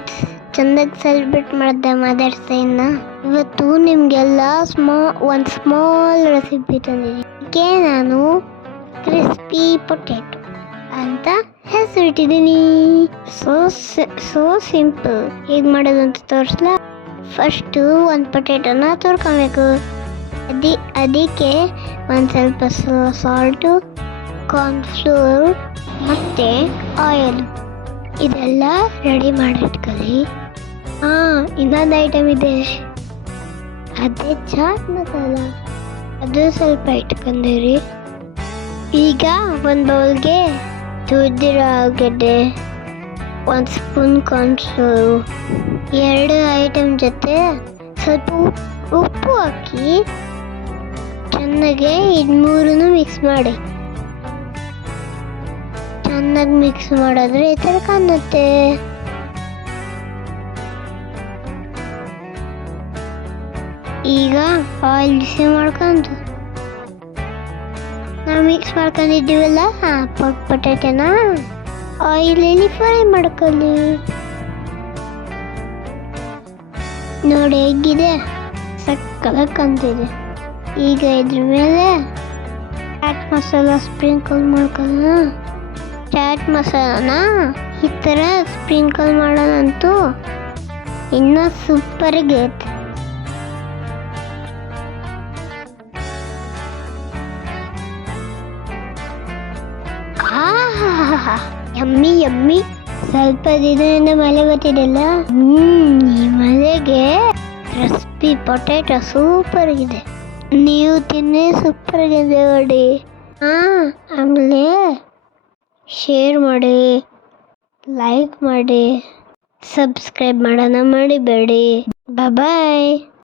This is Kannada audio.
ಫ್ರೆಂಡ್ಸ್, ಚೆಂದಾಗಿ ಸೆಲೆಬ್ರೇಟ್ ಮಾಡಿದೆ ಮದರ್ಸ್ ಡೇನ. ಇವತ್ತು ನಿಮಗೆಲ್ಲ ಒಂದು ಸ್ಮಾಲ್ ರೆಸಿಪಿ ತಂದಿದ್ದೀನಿ. ನಾನು ಕ್ರಿಸ್ಪಿ ಪೊಟ್ಯಾಟೊ ಅಂತ ಹೆಸರಿಟ್ಟಿದ್ದೀನಿ. So simple. ಹೇಗೆ ಮಾಡೋದು ಅಂತ ತೋರಿಸ್ಲಾ? ಫಸ್ಟು ಒಂದು ಪೊಟ್ಯಾಟೊನ ತುರ್ಕೊಬೇಕು. ಅದಕ್ಕೆ ಒಂದು ಸ್ವಲ್ಪ ಸಾಲ್ಟು, ಕಾರ್ನ್ಫ್ಲೋರ್ ಮತ್ತು ಆಯಿಲ್ ಇದೆಲ್ಲ ರೆಡಿ ಮಾಡಿಟ್ಕೊಳ್ಳಿ. ಇನ್ನೊಂದು ಐಟಮ್ ಇದೆ, ಅದೇ ಚಾಟ್ ಮಸಾಲ. ಅದು ಸ್ವಲ್ಪ ಇಟ್ಕೊಂಡಿರಿ. ಈಗ ಒಂದು ಬೌಲ್ಗೆ ತುರಿದಿರೋ ಆಲೂಗಡ್ಡೆ, 1 ಸ್ಪೂನ್ ಕಾರ್ನ್ಫ್ಲೋರು, 2 ಐಟಮ್ ಜೊತೆ ಸ್ವಲ್ಪ ಉಪ್ಪು ಹಾಕಿ ಚೆನ್ನಾಗಿ ಇದು ಮೂರನ್ನು ಮಿಕ್ಸ್ ಮಾಡಿ. ಚೆನ್ನಾಗಿ ಮಿಕ್ಸ್ ಮಾಡಿದ್ರೆ ಈ ಥರ ಕಾಣುತ್ತೆ. ಈಗ ಆಯಿಲ್ ಬಿಸಿ ಮಾಡ್ಕೊಂಡು ನಾವು ಮಿಕ್ಸ್ ಮಾಡ್ಕೊಂಡಿದ್ದೀವಲ್ಲ ಪೊಟ್ಯಾಟೊನ ಆಯಿಲಲ್ಲಿ ಫ್ರೈ ಮಾಡ್ಕೊಳ್ಳಿ. ನೋಡಿ ಹೇಗಿದೆ, ಸಕ್ಕತ್ತಾಗಿ ಕಾಣ್ತಿದೆ. ಈಗ ಇದ್ರ ಮೇಲೆ ಚಾಟ್ ಮಸಾಲ ಸ್ಪ್ರಿಂಕಲ್ ಮಾಡ್ಕೊಳ್ಳೋಣ. ಚಾಟ್ ಮಸಾಲಾನ ಈ ಥರ ಸ್ಪ್ರಿಂಕಲ್ ಮಾಡೋದಂತೂ ಇನ್ನೂ ಸೂಪರಾಗಿರುತ್ತೆ. Yummy yummy. ಸ್ವಲ್ಪ ದಿನದಿಂದ ಮಳೆ ಬರ್ತಿದೆಯಲ್ಲ, ಈ ಮಳೆಗೆ ಕ್ರಿಸ್ಪಿ ಪೊಟ್ಯಾಟೊ ಸೂಪರ್ ಆಗಿದೆ. ನೀವು ತಿನ್ನಿ, ಸೂಪರ್ ಆಗಿದೆ ನೋಡಿ. ಆಮೇಲೆ ಶೇರ್ ಮಾಡಿ, ಲೈಕ್ ಮಾಡಿ, ಸಬ್ಸ್ಕ್ರೈಬ್ ಮಾಡೋಣ ಮರಿಬೇಡಿ. ಬಾಯ್.